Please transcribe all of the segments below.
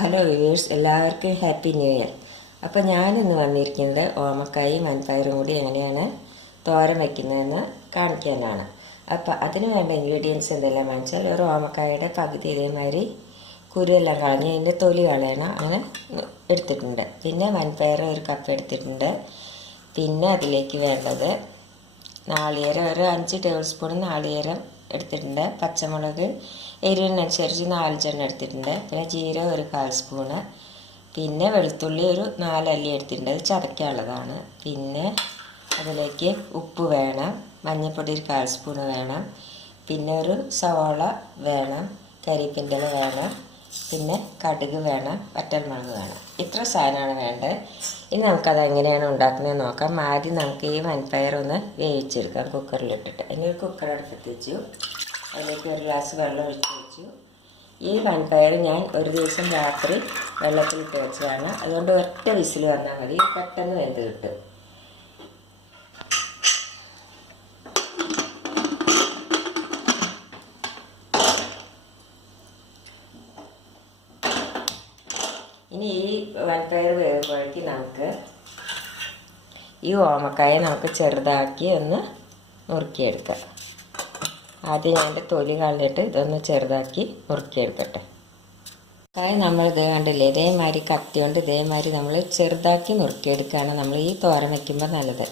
Hello viewers, എല്ലാവർക്കും happy new year. അപ്പോൾ ഞാനിന്ന് വന്നിരിക്കുന്നത് ഓമക്കായും വൻപയറും കൂടി എങ്ങനെയാണ് തോരൻ വയ്ക്കുന്നതെന്ന് കാണിക്കാനാണ്. അപ്പോൾ അതിന് വേണ്ട ഇൻഗ്രീഡിയൻസ് എന്തെല്ലാം വെച്ചാൽ ഒരു ഓമക്കായുടെ പകുതി ഇതേമാതിരി കുരുവെല്ലാം കളഞ്ഞ് അതിൻ്റെ തൊലി കളയണം, അങ്ങനെ എടുത്തിട്ടുണ്ട്. പിന്നെ വൻപയർ ഒരു കപ്പ് എടുത്തിട്ടുണ്ട്. പിന്നെ അതിലേക്ക് വേണ്ടത് നാളികേരം, ഒരു 5 ടേബിൾ സ്പൂൺ നാളികേരം എടുത്തിട്ടുണ്ട്. പച്ചമുളക് എരിവിനനുസരിച്ച് 4 എടുത്തിട്ടുണ്ട്. പിന്നെ ജീരകം ഒരു 1/4 സ്പൂണ്. പിന്നെ വെളുത്തുള്ളി ഒരു 4 അല്ലി എടുത്തിട്ടുണ്ട്, അത് ചതയ്ക്കാനുള്ളതാണ്. പിന്നെ അതിലേക്ക് ഉപ്പ് വേണം, മഞ്ഞൾപ്പൊടി ഒരു 1/4 സ്പൂണ് വേണം. പിന്നെ ഒരു സവാള വേണം, കരിവേപ്പിൻ്റെ ഇല വേണം, പിന്നെ കടുക് വേണം, വറ്റൽമുളക് വേണം. ഇത്ര സാധനമാണ് വേണ്ടത്. ഇനി നമുക്കത് എങ്ങനെയാണ് ഉണ്ടാക്കുന്നത് നോക്കാം. ആദ്യം നമുക്ക് ഈ വൻപയർ ഒന്ന് വേവിച്ചെടുക്കാം കുക്കറിലിട്ടിട്ട്. അതിനൊരു കുക്കർ അടുപ്പത്ത് വെച്ചു, അതിലേക്ക് ഒരു ഗ്ലാസ് വെള്ളം ഒഴിച്ച് വെച്ചു. ഈ വൻപയർ ഞാൻ ഒരു ദിവസം രാത്രി വെള്ളത്തിലിട്ട് വെച്ചതാണ്. അതുകൊണ്ട് ഒറ്റ വിസിൽ വന്നാൽ മതി, പെട്ടെന്ന് വെന്ത് കിട്ടും. ഇനി ഈ വൻപയർ വേകുമ്പോഴേക്ക് നമുക്ക് ഈ ഓമക്കായ നമുക്ക് ചെറുതാക്കി ഒന്ന് നുറുക്കിയെടുക്കാം. ആദ്യം ഞാൻ എൻ്റെ തൊലി കളഞ്ഞിട്ട് ഇതൊന്ന് ചെറുതാക്കി നുറുക്കിയെടുക്കട്ടെ. കായ നമ്മൾ ഇത് കണ്ടില്ലേ, ഇതേമാതിരി കത്തി കൊണ്ട് ഇതേമാതിരി നമ്മൾ ചെറുതാക്കി നുറുക്കിയെടുക്കുകയാണ് നമ്മൾ ഈ തോരൻ വയ്ക്കുമ്പോൾ നല്ലത്.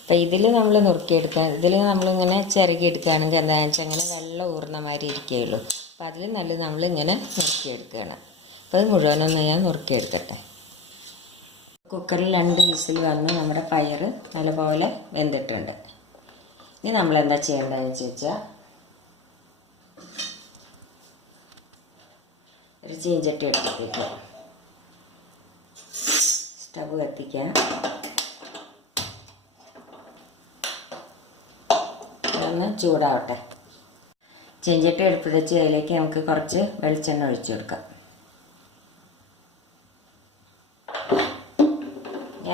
അപ്പോൾ ഇതിൽ നമ്മൾ നുറുക്കിയെടുക്കുക, ഇതിൽ നമ്മളിങ്ങനെ ചിരകിയെടുക്കുകയാണെങ്കിൽ എന്താണെന്ന് വെച്ചാൽ അങ്ങനെ വെള്ളം ഊർന്ന മാതിരി ഇരിക്കുകയുള്ളൂ. അപ്പോൾ അതിൽ നല്ലത് നമ്മളിങ്ങനെ നുറുക്കിയെടുക്കുകയാണ്. അപ്പോൾ അത് മുഴുവനൊന്ന് ഞാൻ നുറുക്കിയെടുക്കട്ടെ. കുക്കറിൽ 2 വിസിൽ വന്ന് നമ്മുടെ പയർ നല്ലപോലെ വെന്തിട്ടുണ്ട്. ഇനി നമ്മളെന്താ ചെയ്യേണ്ടതെന്ന് വെച്ചാൽ ഒരു ചീഞ്ചട്ടി എടുത്തിട്ട് സ്റ്റവ് കത്തിക്കാം. അതൊന്ന് ചൂടാവട്ടെ. ചീഞ്ചട്ടി എടുത്ത് വെച്ച് അതിലേക്ക് നമുക്ക് കുറച്ച് വെളിച്ചെണ്ണ ഒഴിച്ചു കൊടുക്കാം.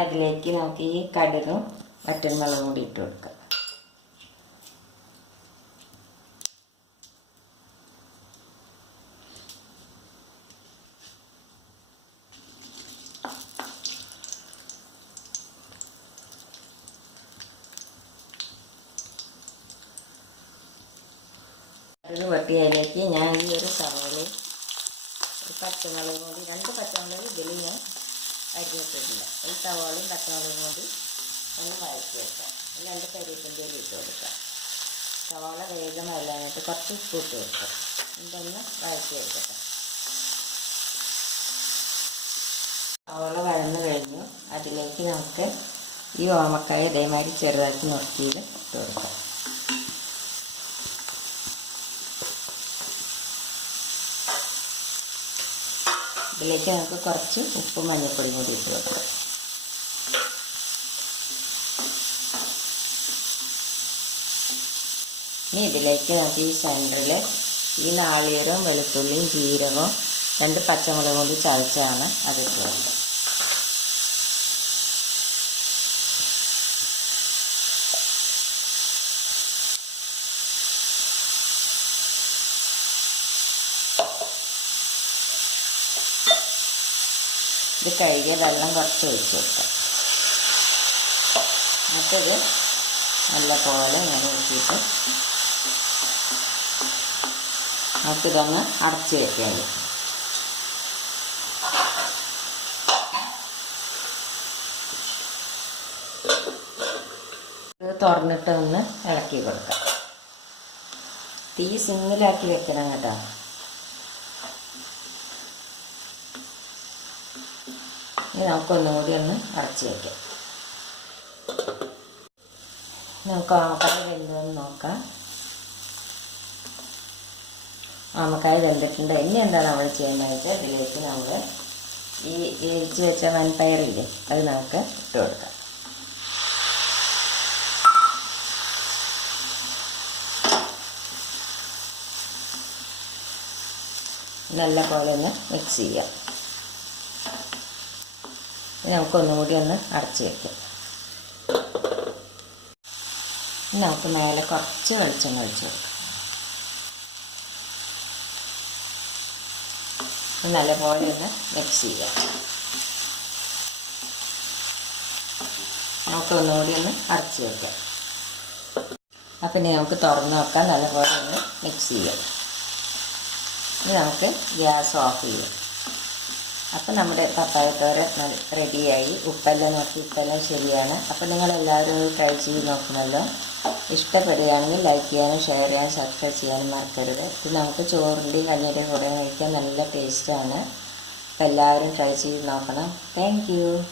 അതിലേക്ക് നമുക്ക് ഈ കടുകും വറ്റൽമുളകും കൂടി ഇട്ട് കൊടുക്കാം. അത് പൊട്ടി അതിലേക്ക് ഞാൻ ഈ ഒരു സവാളയും ഒരു പച്ചമുളകും കൂടി 2 പച്ചമുളക് ഇതിൽ ഞാൻ അരിഞ്ഞിട്ടില്ല. ഈ സവാളയും പച്ചമുളകും കൂടി ഒന്ന് വഴറ്റി വെക്കാം. 2 കരിവേപ്പിൻ്റെ ഇല ഇട്ട് കൊടുക്കാം. സവാള വേഗം വഴലാനായിട്ട് കുറച്ച് ഉപ്പ് ഇട്ട് കൊടുക്കാം. ഇതൊന്ന് വഴറ്റി എടുക്കട്ടെ. സവാള വഴന്ന് കഴിഞ്ഞു. അതിലേക്ക് നമുക്ക് ഈ ഓമക്കായ ഇതേമാതിരി ചെറുതാക്കി നുറുക്കിയിൽ ഇട്ട് കൊടുക്കാം. ഇതിലേക്ക് നമുക്ക് കുറച്ച് ഉപ്പും മഞ്ഞൾപ്പൊടിയും കൂടി ഇട്ട് കൊടുക്കാം. ഇനി ഇതിലേക്ക് നമുക്ക് ഈ സെൻറ്ററിൽ ഈ നാളികേരവും വെളുത്തുള്ളിയും ജീരകവും 2 പച്ചമുളകും കൂടി ചതച്ചാണ് അതിട്ട് കൊടുക്കുക. ഇത് കഴുകിയ വെള്ളം കുറച്ച് ഒഴിച്ച് കൊടുക്കാം. എന്നിട്ടത് നല്ലപോലെ ഇങ്ങനെ ഊറ്റിയിട്ട് നമുക്കിതൊന്ന് അടച്ച് വയ്ക്കാം. ഇത് തുറന്നിട്ട് ഒന്ന് ഇളക്കി കൊടുക്കാം. തീ സിമ്മിലാക്കി വെക്കണം കേട്ടോ. ഇനി നമുക്കൊന്നും കൂടി ഒന്ന് അടച്ച് വയ്ക്കാം. നമുക്ക് ഓമക്കായ വെന്തോന്ന് നോക്കാം. ഓമക്കായ വെന്തിട്ടുണ്ട്. ഇനി എന്താ നമ്മൾ ചെയ്യുന്നത് വെച്ചാൽ ഇതിലേക്ക് നമ്മൾ ഈ വേവിച്ച് വെച്ച വൻപയറില്ലേ, അത് നമുക്ക് ഇട്ട് കൊടുക്കാം. നല്ല പോലെ ഒന്ന് മിക്സ് ചെയ്യാം. നമുക്കൊന്നും കൂടി ഒന്ന് അടച്ച് വയ്ക്കാം. നമുക്ക് മേലെ കുറച്ച് വെളിച്ചെണ്ണ ഒഴിച്ച് കൊടുക്കാം. നല്ലപോലെ ഒന്ന് മിക്സ് ചെയ്യാം. നമുക്ക് ഒന്നുകൂടി ഒന്ന് അടച്ച് വയ്ക്കാം. അപ്പം ഇനി നമുക്ക് തുറന്ന് നോക്കാം. നല്ലപോലെ ഒന്ന് മിക്സ് ചെയ്യാം. ഇനി നമുക്ക് ഗ്യാസ് ഓഫ് ചെയ്യാം. അപ്പം നമ്മുടെ പപ്പായ തോരൻ റെഡിയായി. ഉപ്പെല്ലാം നോക്കി, ഉപ്പെല്ലാം ശരിയാണ്. അപ്പം നിങ്ങളെല്ലാവരും ട്രൈ ചെയ്ത് നോക്കണമല്ലോ. ഇഷ്ടപ്പെടുകയാണെങ്കിൽ ലൈക്ക് ചെയ്യാനും ഷെയർ ചെയ്യാനും സബ്സ്ക്രൈബ് ചെയ്യാനും മറക്കരുത്. ഇത് നമുക്ക് ചോറിൻ്റെയും കഞ്ഞിയുടെയും കൂടെ കഴിക്കാൻ നല്ല ടേസ്റ്റാണ്. അപ്പം എല്ലാവരും ട്രൈ ചെയ്ത് നോക്കണം. Thank you.